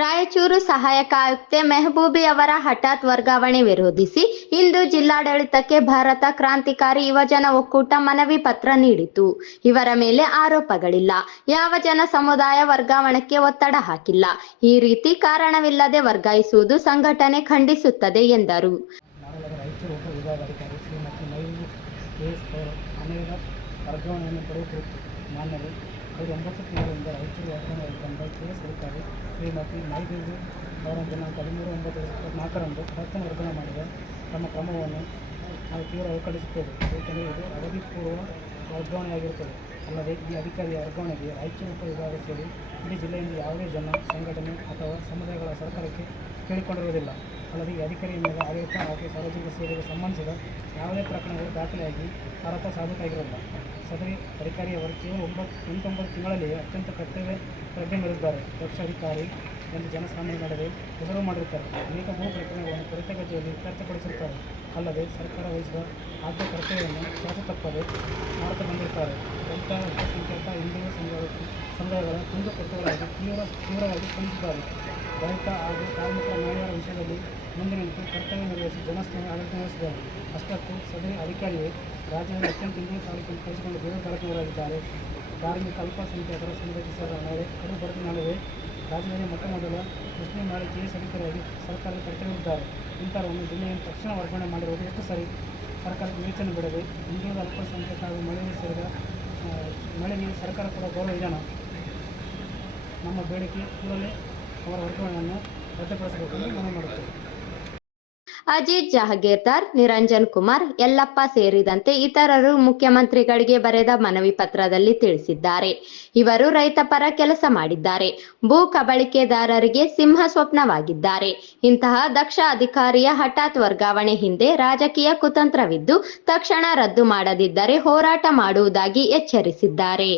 ರಾಯಚೂರು ಸಹಾಯಕ ಆಯುಕ್ತೆ ಮೆಹಬೂಬಿ ಅವರ ಹಠಾತ್ ವರ್ಗಾವಣೆ ವಿರೋಧಿಸಿ ಇಂದು ಜಿಲ್ಲಾಡಳಿತಕ್ಕೆ ಭಾರತ ಕ್ರಾಂತಿಕಾರಿ ಯುವಜನ ಒಕ್ಕೂಟ ಮನವಿ ಪತ್ರ ನೀಡಿತು. ಇವರ ಮೇಲೆ ಆರೋಪಗಳಿಲ್ಲ, ಯಾವ ಜನ ಸಮುದಾಯ ವರ್ಗಾವಣೆಗೆ ಒತ್ತಡ ಹಾಕಿಲ್ಲ. ಈ ರೀತಿ ಕಾರಣವಿಲ್ಲದೆ ವರ್ಗಾಯಿಸುವುದು ಸಂಘಟನೆ ಖಂಡಿಸುತ್ತದೆ ಎಂದರು. ಅವರು 9 ತಿಂಗಳಿಂದ ರಾಯಚೂರು ವ್ಯಾಪಾರ ಕೆಎಸ್ ಅಧಿಕಾರಿ ಶ್ರೀಮತಿ ಮೈದೇವಿ ಅವರ ದಿನಾಂಕ 13/9/2024 ಪ್ರಥಮ ವರ್ಗಾವಣೆ ಮಾಡಿದ ತಮ್ಮ ಕ್ರಮವನ್ನು ನಾವು ತೀವ್ರ ಅವಕಡಿಸುತ್ತೇವೆ. ಏಕೆಂದರೆ ಇದು ಅವಧಿ ಪೂರ್ವ ವರ್ಗಾವಣೆಯಾಗಿರುತ್ತದೆ. ಅಲ್ಲದೆ ಈ ಅಧಿಕಾರಿಯ ವರ್ಗಾವಣೆಗೆ ರಾಯಚೂರು ಉಪವಿಭಾಗ ಸೇರಿ ಇಡೀ ಜಿಲ್ಲೆಯಿಂದ ಯಾವುದೇ ಜನ, ಸಂಘಟನೆ ಅಥವಾ ಸಮುದಾಯಗಳ ಸರ್ಕಾರಕ್ಕೆ ಕೇಳಿಕೊಂಡಿರುವುದಿಲ್ಲ. ಅಲ್ಲದೆ ಈ ಅಧಿಕಾರಿಯ ಮೇಲೆ ಆಡಳಿತ ಹಾಗೂ ಸಾರ್ವಜನಿಕ ಸೇವೆಗೆ ಸಂಬಂಧಿಸಿದ ಯಾವುದೇ ಪ್ರಕರಣಗಳು ದಾಖಲೆಯಾಗಿ ಆರೋಪ ಸಾಬೀತಾಗಿರಲಿಲ್ಲ. ಸದರಿ ಅಧಿಕಾರಿಯವರು ಕೇವಲ 8-9 ತಿಂಗಳಲ್ಲಿ ಅತ್ಯಂತ ಕರ್ತವ್ಯ ಪ್ರಜ್ಞೆ ಮೆರೆದಿದ್ದಾರೆ. ದಕ್ಷ ಅಧಿಕಾರಿ ಎಂದು ಜನಸಾಮಾನ್ಯರ ನಡುವೆ ಹೆಸರು ಮಾಡಿರುತ್ತಾರೆ. ಅನೇಕ ಭೂ ಪ್ರಕರಣಗಳನ್ನು ತ್ವರಿತಗತಿಯಲ್ಲಿ ಇತ್ಯರ್ಥಪಡಿಸಿರುತ್ತಾರೆ. ಅಲ್ಲದೆ ಸರ್ಕಾರ ವಹಿಸಿದ ಆದ್ಯ ಕರ್ತವ್ಯವನ್ನು ಚಾಚು ತಪ್ಪದೆ ಮಾಡುತ್ತಾ ಬಂದಿರುತ್ತಾರೆ. ದಲಿತ, ಅಲ್ಪಸಂಖ್ಯಾತ, ಹಿಂದುಳಿದ ಸಮುದಾಯಗಳ ಕುಂದುಕೊರತೆಗಳಾಗಿ ತೀವ್ರವಾಗಿ ಸ್ಪಂದಿಸಿದ್ದಾರೆ. ರೈತ ಹಾಗೂ ಕಾರ್ಮಿಕರ ಮಹಿಳೆಯರ ವಿಷಯದಲ್ಲಿ ಮುಂದೆ ನಿಂತು ಕರ್ತವ್ಯ ನಿರ್ವಹಿಸಿ ಜನಸ್ನೇಹಿ ಆಡಳಿತ ನಡೆಸಿದ್ದಾರೆ. ಅಷ್ಟಕ್ಕೂ ಸದರಿ ಅಧಿಕಾರಿಯೇ ರಾಜ್ಯದ ಅತ್ಯಂತ ಹಿಂದುಳಿದ ತಾಲೂಕಿನಲ್ಲಿ ಕಳಿಸಿಕೊಂಡು ಬೇರೆ ತಾಲೂಕಿನವರಾಗಿದ್ದಾರೆ. ಧಾರ್ಮಿಕ ಅಲ್ಪಸಂಖ್ಯಾತರ ಸಂಘಟಿಸಿದ ನಡುವೆ ಕಡು ಬಡತನ ನಡುವೆ ರಾಜ್ಯದಲ್ಲಿ ಮೊಟ್ಟಮೊದಲ ಮುಸ್ಲಿಂ ಮಹಿಳೆ ಕೆಎಸ್ ಅಧಿಕಾರಿಯಾಗಿ ಸರ್ಕಾರದ ಕರ್ತವ್ಯವಿದ್ದಾರೆ. ಇಂಥವರನ್ನು ಜಿಲ್ಲೆಯನ್ನು ತಕ್ಷಣ ವರ್ಗಾವಣೆ ಮಾಡಿರುವುದು ಎಷ್ಟು ಸರಿ? ಸರ್ಕಾರಕ್ಕೆ ವಿವೇಚನೆ ಬಿಡದೆ ಹಿಂದುಳಿದ ಅಲ್ಪಸಂಖ್ಯಾತ ಹಾಗೂ ಮಹಿಳೆಗೆ ಸರ್ಕಾರ ಕೂಡ ಗೌರವ ವಿಧಾನ. ನಮ್ಮ ಬೇಡಿಕೆ ಕೂಡಲೇ ಅವರ ವರ್ಗಾವಣೆಯನ್ನು ರದ್ದುಪಡಿಸಬೇಕೆಂದು ಮನವಿ ಮಾಡುತ್ತೇವೆ. ಅಜಿತ್ ಜಹಗೀರ್ದಾರ್, ನಿರಂಜನ್ ಕುಮಾರ್, ಯಲ್ಲಪ್ಪ ಸೇರಿದಂತೆ ಇತರರು ಮುಖ್ಯಮಂತ್ರಿಗಳಿಗೆ ಬರೆದ ಮನವಿ ಪತ್ರದಲ್ಲಿ ತಿಳಿಸಿದ್ದಾರೆ. ಇವರು ರೈತ ಪರ ಕೆಲಸ ಮಾಡಿದ್ದಾರೆ, ಭೂ ಕಬಳಿಕೆದಾರರಿಗೆ ಸಿಂಹ ಸ್ವಪ್ನವಾಗಿದ್ದಾರೆ. ಇಂತಹ ದಕ್ಷ ಅಧಿಕಾರಿಯ ಹಠಾತ್ ವರ್ಗಾವಣೆ ಹಿಂದೆ ರಾಜಕೀಯ ಕುತಂತ್ರವಿದ್ದು, ತಕ್ಷಣ ರದ್ದು ಮಾಡದಿದ್ದರೆ ಹೋರಾಟ ಮಾಡುವುದಾಗಿ ಎಚ್ಚರಿಸಿದ್ದಾರೆ.